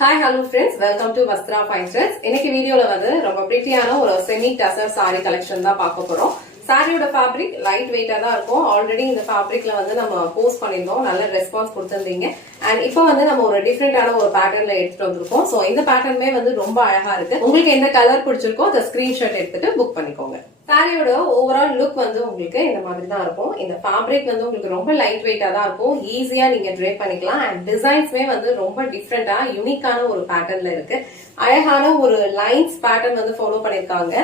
Hi, hello friends. Welcome to Vastra Fine Threads. இன்னைக்கு வீடியோல வந்து ரொம்ப பிரிட்டியான ஒரு செமி டசர் saree கலெக்ஷன் தான் பார்க்க போறோம். சாரியோட ஃபேப்ரிக் லைட் வெயிட்டா தான் இருக்கும். ஆல்ரெடி இந்த ஃபேப்ரிக்ல வந்து நம்ம போஸ்ட் பண்ணிருந்தோம். நல்ல ரெஸ்பான்ஸ் கொடுத்திருந்தீங்க. அண்ட் இப்போ வந்து நம்ம ஒரு டிஃபரெண்டான ஒரு பேட்டர்ன்ல எடுத்துட்டு வந்திருக்கோம். சோ இந்த பேட்டர்னுமே வந்து ரொம்ப அழகா இருக்கு. உங்களுக்கு எந்த கலர் பிடிச்சிருக்கோ அந்த ஸ்கிரீன்ஷாட் எடுத்துட்டு புக் பண்ணிக்கோங்க. சாரியோட ஓவரால் லுக் வந்து உங்களுக்கு இந்த மாதிரி தான் இருக்கும். இந்த ஃபேப்ரிக் வந்து உங்களுக்கு ரொம்ப லைட் வெயிட்டா தான் இருக்கும். ஈஸியா நீங்க ட்ரேப் பண்ணிக்கலாம். அண்ட் டிசைன்ஸ்மே வந்து ரொம்ப டிஃப்ரெண்டா யூனிக்கான ஒரு பேட்டர்ன்ல இருக்கு. அழகான ஒரு லைன்ஸ் பேட்டர்ன் வந்து ஃபாலோ பண்ணிருக்காங்க.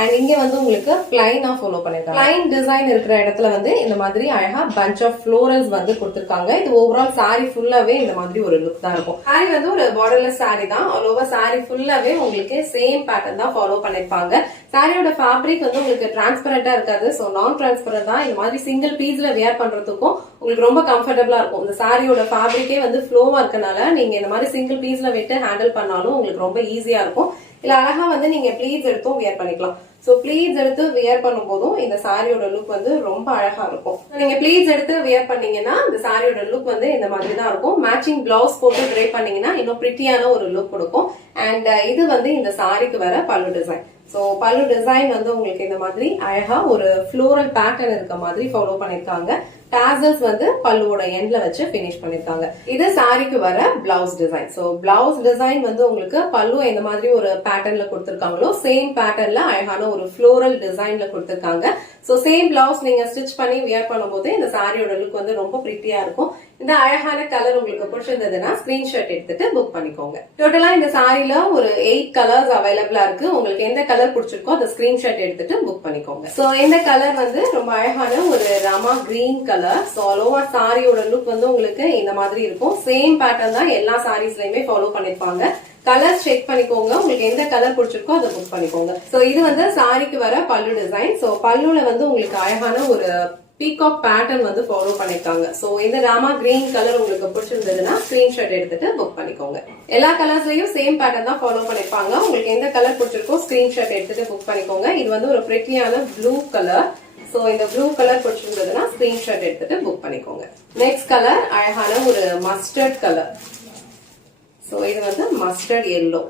அண்ட் இங்க வந்து உங்களுக்கு பிளைனா ஃபாலோ பண்ணிருக்காங்க. பிளைன் டிசைன் இருக்கிற இடத்துல வந்து இந்த மாதிரி அழகா பஞ்ச் ஆஃப் ஃப்ளோரல்ஸ் வந்து கொடுத்திருக்காங்க. இது ஓவரால் சாரி ஃபுல்லாவே இந்த மாதிரி ஒரு லுக் தான் இருக்கும். சாரி வந்து ஒரு பார்டர்லெஸ் சாரி தான். ஆல் ஓவர் சாரி ஃபுல்லாவே உங்களுக்கு சேம் பேட்டர்ன் தான் ஃபாலோ பண்ணிருப்பாங்க. சாரியோட ஃபேப்ரிக் வந்து உங்களுக்கு டிரான்ஸ்பரண்டா இருக்காது. சோ நான் டிரான்ஸ்பரண்ட் தான். இந்த மாதிரி சிங்கிள் பீஸ்ல வியர் பண்றதுக்கும் உங்களுக்கு ரொம்ப கம்ஃபர்டபுளா இருக்கும். இந்த சாரியோட ஃபேப்ரிக்கே வந்து ஃப்ளோவா இருக்கனால நீங்க இந்த மாதிரி சிங்கிள் பீஸ்ல விட்டு ஹேண்டில் பண்ணாலும் உங்களுக்கு ரொம்ப ஈஸியா இருக்கும். இல்ல அழகா வந்து நீங்க ப்ளீட்ஸ் எடுத்தும் வியர் பண்ணிக்கலாம். சோ ப்ளீட்ஸ் எடுத்து வியர் பண்ணும் போதும் இந்த சாரியோட லுக் வந்து ரொம்ப அழகா இருக்கும். நீங்க ப்ளீட்ஸ் எடுத்து வியர் பண்ணீங்கன்னா இந்த சாரியோட லுக் வந்து இந்த மாதிரி தான் இருக்கும். மேட்சிங் பிளவுஸ் போட்டு ட்ரை பண்ணீங்கன்னா இன்னும் பிரிட்டியான ஒரு லுக் கொடுக்கும். அண்ட் இது வந்து இந்த சாரிக்கு வர பல்லு டிசைன். சோ பல்லு டிசைன் வந்து உங்களுக்கு இந்த மாதிரி அழகா ஒரு ஃப்ளோரல் பேட்டர்ன் இருக்க மாதிரி ஃபாலோ பண்ணிருக்காங்க. டாசல்ஸ் வந்து பல்லுவோட எண்ட்ல வச்சு பினிஷ் பண்ணிருக்காங்க. இது சாரிக்கு வர blouse design. So blouse design வந்து உங்களுக்கு பல்லு இந்த மாதிரி ஒரு பேட்டர்ன்ல கொடுத்திருக்காங்களோ சேம் பேட்டர்ன்ல அழகான ஒரு ஃப்ளோரல் டிசைன்ல கொடுத்திருக்காங்க. சோ சேம் பிளவுஸ் நீங்க ஸ்டிச் பண்ணி வியர் பண்ணும்போது இந்த சாரியோட லுக் வந்து ரொம்ப பிரிட்டியா இருக்கும். இந்த அழகான கலர் உங்களுக்கு பிடிச்சிருந்ததுன்னா ஸ்கிரீன்ஷாட் எடுத்துட்டு புக் பண்ணிக்கோங்க. டோட்டலா இந்த சாரில ஒரு 8 கலர்ஸ் அவைலபிளா இருக்கு. உங்களுக்கு எந்த கலர் பிடிச்சிருக்கோ அந்த ஸ்கிரீன்ஷாட் எடுத்துட்டு புக் பண்ணிக்கோங்க. சோ இந்த கலர் வந்து ரொம்ப அழகான ஒரு Rama green colour. So all over சாரியோட லுக் வந்து உங்களுக்கு இந்த மாதிரி இருக்கும். சேம் பேட்டர்ன் தான் எல்லா சாரீஸ்லயுமே ஃபாலோ பண்ணிருப்பாங்க. கலர் செக் பண்ணிக்கோங்க. உங்களுக்கு எந்த கலர் பிடிச்சிருக்கோ அதை புக் பண்ணிக்கோங்க. சோ இது வந்து சாரிக்கு வர பல்லு டிசைன். சோ பல்லுல வந்து உங்களுக்கு அழகான ஒரு பீகாக் பேட்டர்ன் வந்து ஃபாலோ பண்ணிருக்காங்க. சோ இந்த ராமா கிரீன் கலர் உங்களுக்கு பிடிச்சிருந்ததுன்னா ஸ்கிரீன்ஷாட் எடுத்துட்டு புக் பண்ணிக்கோங்க. எல்லா கலர்ஸ்லயும் சேம் பேட்டர்ன் தான் ஃபாலோ பண்ணிருப்பாங்க. உங்களுக்கு எந்த கலர் பிடிச்சிருக்கோ ஸ்கிரீன்ஷாட் எடுத்துட்டு புக் பண்ணிக்கோங்க. இது வந்து ஒரு பிரிட்டியான ப்ளூ கலர். சோ இந்த ப்ளூ கலர் பிடிச்சிருந்ததுன்னா ஸ்கிரீன்ஷாட் எடுத்துட்டு புக் பண்ணிக்கோங்க. நெக்ஸ்ட் கலர் அழகான ஒரு மஸ்டர்ட் கலர். சோ இது வந்து மஸ்டர்ட் எல்லோ.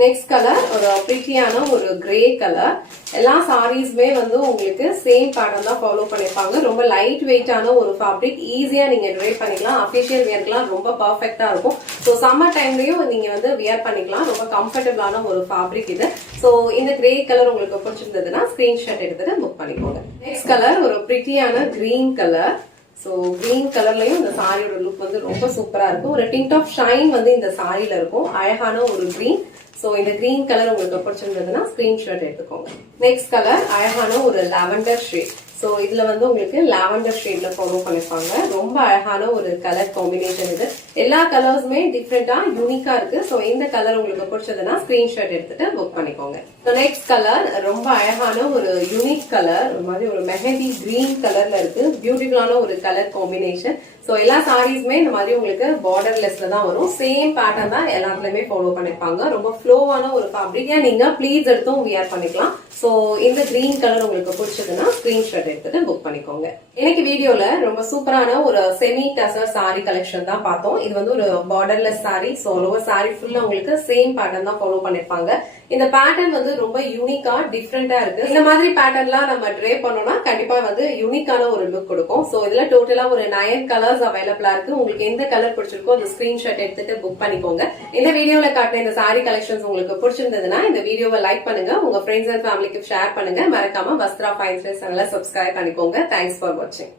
நெக்ஸ்ட் கலர் ஒரு பிரிட்டியான ஒரு கிரே கலர். எல்லா சாரீஸ்மே வந்து உங்களுக்கு சேம் பேட்டர்ன் தான் ஃபாலோ பண்ணிருப்பாங்க. ரொம்ப லைட் வெயிட்டான ஒரு ஃபேப்ரிக். ஈஸியா நீங்க ட்ரேப் பண்ணிக்கலாம். அபிஷியல் வியர்க்கெல்லாம் ரொம்ப பர்ஃபெக்டா இருக்கும். சோ சம்மர் டைம்லயும் நீங்க வந்து வியர் பண்ணிக்கலாம். ரொம்ப கம்ஃபர்டபிளான ஒரு ஃபேப்ரிக் இது. சோ இந்த கிரே கலர் உங்களுக்கு பிடிச்சிருந்ததுன்னா ஸ்கிரீன்ஷாட் எடுத்துட்டு புக் பண்ணிக்கோங்க. நெக்ஸ்ட் கலர் ஒரு பிரிட்டியான கிரீன் கலர். சோ கிரீன் கலர்லயும் இந்த சாரியோட லுக் வந்து ரொம்ப சூப்பரா இருக்கும். ஒரு டிண்ட் ஆஃப் ஷைன் வந்து இந்த சாரியில இருக்கும். அழகான ஒரு கிரீன். சோ இந்த கிரீன் கலர் உங்களுக்கு பிடிச்சிருந்ததுன்னா ஸ்கிரீன்ஷாட் எடுத்துக்கோங்க. நெக்ஸ்ட் கலர் அழகான ஒரு லாவெண்டர் ஷேட். சோ இதுல வந்து உங்களுக்கு லாவெண்டர் ஷேட்ல ஃபாலோ பண்ணிருப்பாங்க. ரொம்ப அழகான ஒரு கலர் காம்பினேஷன் இது. எல்லா கலர்ஸுமே டிஃப்ரெண்டா யூனிக்கா இருக்கு. சோ இந்த கலர் உங்களுக்கு பிடிச்சதுன்னா ஸ்கிரீன்ஷாட் எடுத்துட்டு புக் பண்ணிக்கோங்க. நெக்ஸ்ட் கலர் ரொம்ப அழகான ஒரு யூனிக் கலர். ஒரு மாதிரி ஒரு மெஹந்தி கிரீன் கலர்ல இருக்கு. பியூட்டிஃபுல்லான ஒரு கலர் காம்பினேஷன். சோ எல்லா சாரீஸ்மே இந்த மாதிரி உங்களுக்கு பார்டர்லெஸ்ல தான் வரும். சேம் பேட்டர்ன் தான் எல்லாத்துலயுமே ஃபாலோ பண்ணிருப்பாங்க. ரொம்ப ஃப்ளோவான ஒரு ஃபேப்ரிக். நீங்க ப்ளீட்ஸ் எடுத்தும் வியர் பண்ணிக்கலாம். சோ இந்த கிரீன் கலர் உங்களுக்கு பிடிச்சதுன்னா ஸ்கிரீன்ஷாட் எடுத்துட்டு புக் பண்ணிக்கோங்க. இன்னைக்கு வீடியோல ரொம்ப சூப்பரான ஒரு செமி டசர் சாரி கலெக்ஷன் தான் பார்த்தோம். இது வந்து ஒரு borderless sorry. So over sorry ஃபுல்லா உங்களுக்கு சேம் பேட்டர்ன் தான் ஃபாலோ பண்ணிருப்பாங்க. இந்த பேட்டர்ன் வந்து ரொம்ப யூனிக்கா டிஃப்ரெண்டா இருக்கு. இந்த மாதிரி பேட்டர்ன்லாம் நம்ம ட்ரே பண்ணோம்னா கண்டிப்பா வந்து யூனிக்கான ஒரு லுக் கொடுக்கும். சோ இதுல டோட்டலா ஒரு 9 கலர்ஸ் அவைலபிளா இருக்கு. உங்களுக்கு எந்த கலர் பிடிச்சிருக்கோ அந்த ஸ்கிரீன்ஷாட் எடுத்துட்டு புக் பண்ணிக்கோங்க. இந்த வீடியோல காட்டின இந்த சாரி கலெக்ஷன்ஸ் உங்களுக்கு பிடிச்சிருந்ததுன்னா இந்த வீடியோவை லைக் பண்ணுங்க. உங்க ஃப்ரெண்ட்ஸ் அண்ட் ஃபேமிலிக்கு ஷேர் பண்ணுங்க. மறக்காம வஸ்த்ரா ஃபைன் த்ரெட்ஸ் சேனலை சப்ஸ்கிரைப் பண்ணிக்கோங்க. தேங்க்ஸ் ஃபார் வாட்சிங்.